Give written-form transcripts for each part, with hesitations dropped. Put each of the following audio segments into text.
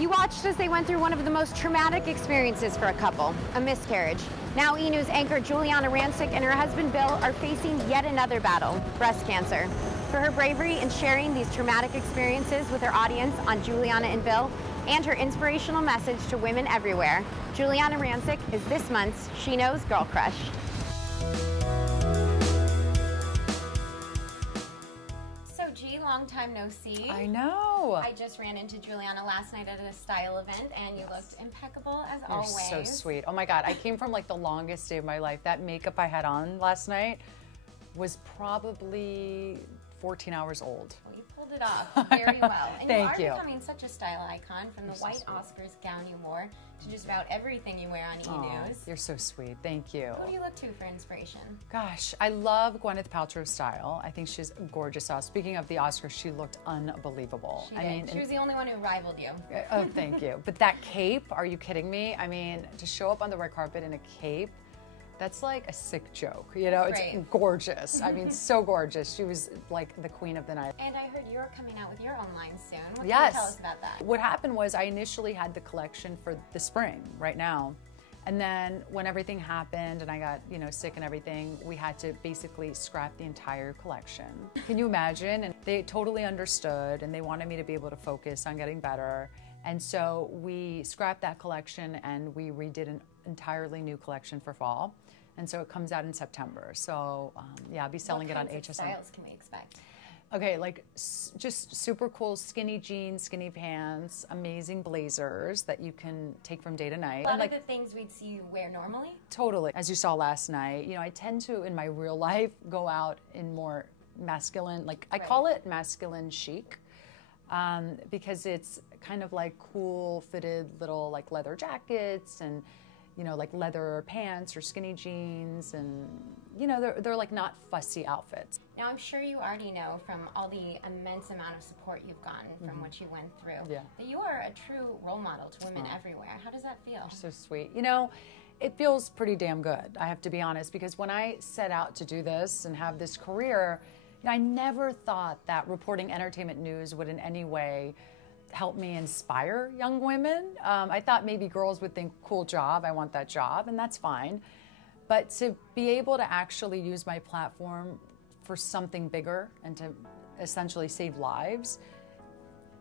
You watched as they went through one of the most traumatic experiences for a couple, a miscarriage. Now E! News anchor Giuliana Rancic and her husband Bill are facing yet another battle, breast cancer. For her bravery in sharing these traumatic experiences with her audience on Giuliana and Bill, and her inspirational message to women everywhere, Giuliana Rancic is this month's SheKnows Girl Crush. Long time no see. I know. I just ran into Giuliana last night at a style event and you looked impeccable as always. You're so sweet. Oh my God, I came from like the longest day of my life. That makeup I had on last night was probably 14 hours old. Well, you pulled it off very well. And Thank you you. are becoming such a style icon, from the white Oscars gown you wore to just about everything you wear on E! News. You're so sweet. Thank you. Who do you look to for inspiration? Gosh, I love Gwyneth Paltrow's style. I think she's gorgeous. Speaking of the Oscars, she looked unbelievable. She did. She was the only one who rivaled you. Oh, thank you. But that cape, are you kidding me? I mean, to show up on the red carpet in a cape, that's like a sick joke, you know? It's gorgeous. I mean, so gorgeous. She was like the queen of the night. And I heard you're coming out with your own line soon. What can you tell us about that? What happened was I initially had the collection for the spring, right now. And then when everything happened and I got, sick and everything, we had to basically scrap the entire collection. Can you imagine? And they totally understood and they wanted me to be able to focus on getting better. And so we scrapped that collection and we redid an entirely new collection for fall. And so it comes out in September. So yeah, I'll be selling it on HSN. What styles can we expect? Okay, like just super cool skinny jeans, skinny pants, amazing blazers that you can take from day to night. A lot of the things we'd see you wear normally? Totally. As you saw last night, I tend to, in my real life, go out in more masculine, I call it masculine chic. Because it's kind of like cool fitted little leather jackets and like leather pants or skinny jeans, and they're like not fussy outfits. Now I'm sure you already know from all the immense amount of support you've gotten from what you went through that you are a true role model to women everywhere. How does that feel? You're so sweet. It feels pretty damn good, I have to be honest, because when I set out to do this and have this career, I never thought that reporting entertainment news would in any way help me inspire young women. I thought maybe girls would think, cool job, I want that job, and that's fine. But to be able to actually use my platform for something bigger and to essentially save lives,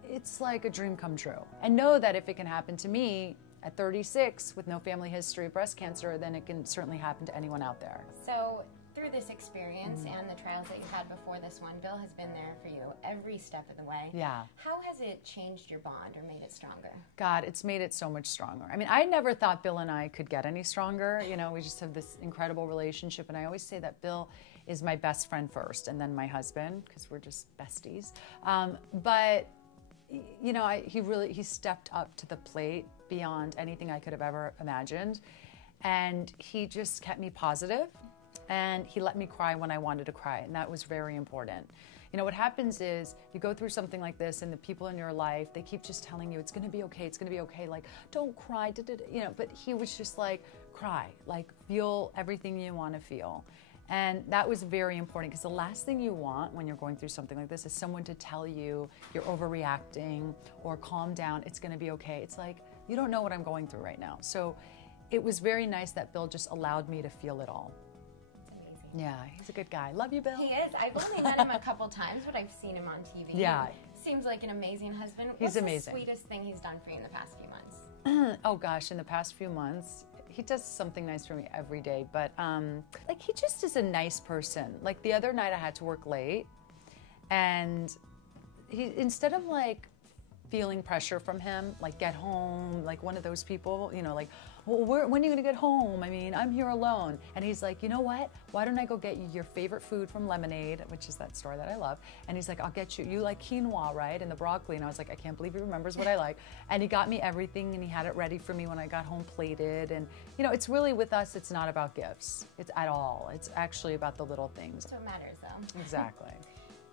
it's like a dream come true. And know that if it can happen to me at 36 with no family history of breast cancer, then it can certainly happen to anyone out there. So through this experience and the trials that you had before this one, Bill has been there for you every step of the way. Yeah. How has it changed your bond or made it stronger? God, it's made it so much stronger. I mean, I never thought Bill and I could get any stronger. We just have this incredible relationship, and I always say that Bill is my best friend first, and then my husband, because we're just besties. But he stepped up to the plate beyond anything I could have ever imagined, and he just kept me positive. And he let me cry when I wanted to cry, and that was very important. What happens is you go through something like this, and the people in your life, they keep just telling you, it's going to be okay, it's going to be okay, don't cry, but he was just like, cry, feel everything you want to feel. And that was very important, because the last thing you want when you're going through something like this is someone to tell you you're overreacting or calm down, it's going to be okay. It's like, you don't know what I'm going through right now. So it was very nice that Bill just allowed me to feel it all. Yeah, he's a good guy. Love you, Bill. He is. I've only met him a couple times, but I've seen him on TV. Yeah. Seems like an amazing husband. He's amazing. What's the sweetest thing he's done for you in the past few months? Oh gosh, in the past few months, he does something nice for me every day, but he just is a nice person. The other night I had to work late, and he, instead of feeling pressure from him, get home, one of those people, well, when are you gonna get home? I mean, I'm here alone. And he's like, you know what? Why don't I go get you your favorite food from Lemonade, which is that store that I love. And he's like, I'll get you like quinoa, right? And the broccoli. And I was like, I can't believe he remembers what I like. And he got me everything, and he had it ready for me when I got home plated. And it's really, with us, it's not about gifts. It's at all. It's actually about the little things. That's what matters, though. Exactly.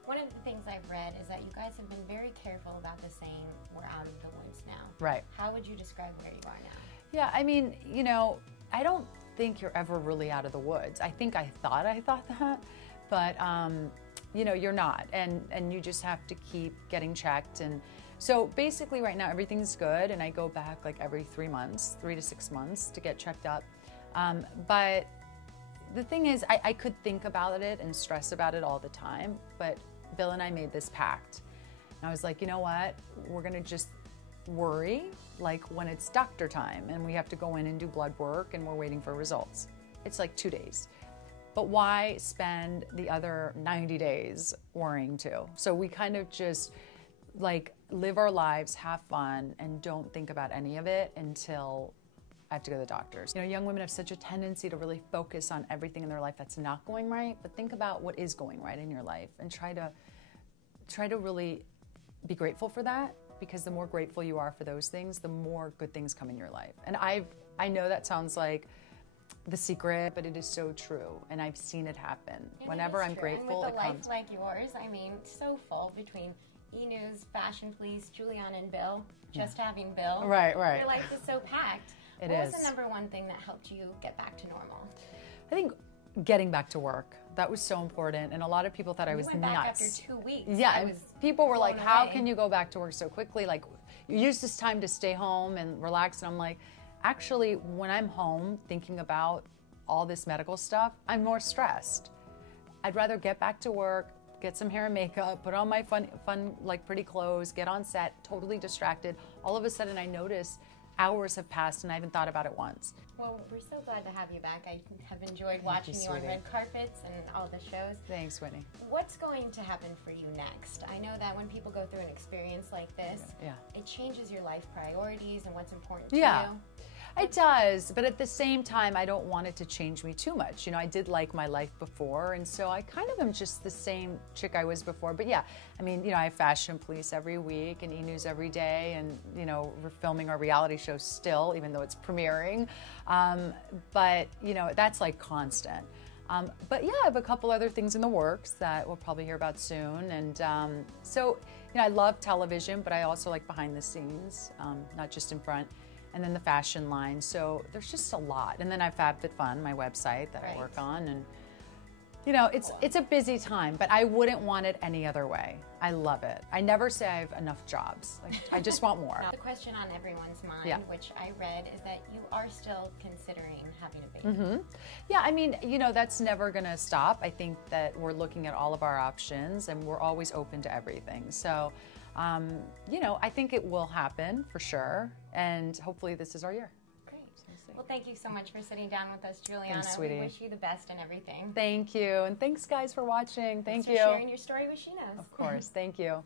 One of the things I've read is that you guys have been very careful about the saying, we're out of the woods now. Right. How would you describe where you are now? Yeah, I mean, I don't think you're ever really out of the woods. I think I thought that, but, you're not. And you just have to keep getting checked and So basically right now everything's good, and I go back like every 3 months, 3 to 6 months to get checked up. But the thing is, I could think about it and stress about it all the time, but Bill and I made this pact. And I was like, you know what? We're gonna just worry like when it's doctor time and we have to go in and do blood work and we're waiting for results. It's like 2 days. But why spend the other 90 days worrying too? So we kind of just like live our lives, have fun, and don't think about any of it until I have to go to the doctors. You know, young women have such a tendency to really focus on everything in their life that's not going right, but think about what is going right in your life and try to really be grateful for that, because the more grateful you are for those things, the more good things come in your life. And I know that sounds like the secret, but it is so true, and I've seen it happen. Whenever I'm grateful, and with a it life comes. like yours, I mean, so full between SheKnows, Fashion Police, Giuliana and Bill, just having Bill. Right. Your life is so packed. It What is. was the number one thing that helped you get back to normal? I think getting back to work, that was so important, and a lot of people thought I was You went back nuts. after 2 weeks. Yeah, I and was people were like, blown how away. can you go back to work so quickly? Like, you use this time to stay home and relax. And I'm like, actually, when I'm home thinking about all this medical stuff, I'm more stressed. I'd rather get back to work, get some hair and makeup, put on my fun, like pretty clothes, get on set, totally distracted. All of a sudden I notice hours have passed and I haven't thought about it once. Well, we're so glad to have you back. I have enjoyed watching you on sweetie. red carpets and all the shows. Thanks, Whitney. What's going to happen for you next? I know that when people go through an experience like this, Yeah. it changes your life priorities and what's important to Yeah. you. It does, but at the same time, I don't want it to change me too much. You know, I did like my life before, and so I kind of am just the same chick I was before. But yeah, I mean, you know, I have Fashion Police every week and SheKnows every day, and, you know, we're filming our reality show still, even though it's premiering. But, you know, that's like constant. But yeah, I have a couple other things in the works that we'll probably hear about soon. And so, you know, I love television, but I also like behind the scenes, not just in front. And then the fashion line. So there's just a lot. And then I have FabFitFun, my website that I work on. And, you know, it's a busy time, but I wouldn't want it any other way. I love it. I never say I have enough jobs. Like, I just want more. The question on everyone's mind, Yeah. which I read, is that you are still considering having a baby. Yeah, I mean, you know, that's never going to stop. I think that we're looking at all of our options and we're always open to everything. So, you know, I think it will happen for sure. And hopefully this is our year. Great. Well, thank you so much for sitting down with us, Giuliana. Thanks, sweetie. We wish you the best in everything. Thank you. And thanks, guys, for watching. Thank Thanks you. for sharing your story with SheKnows. Of course. Thank you.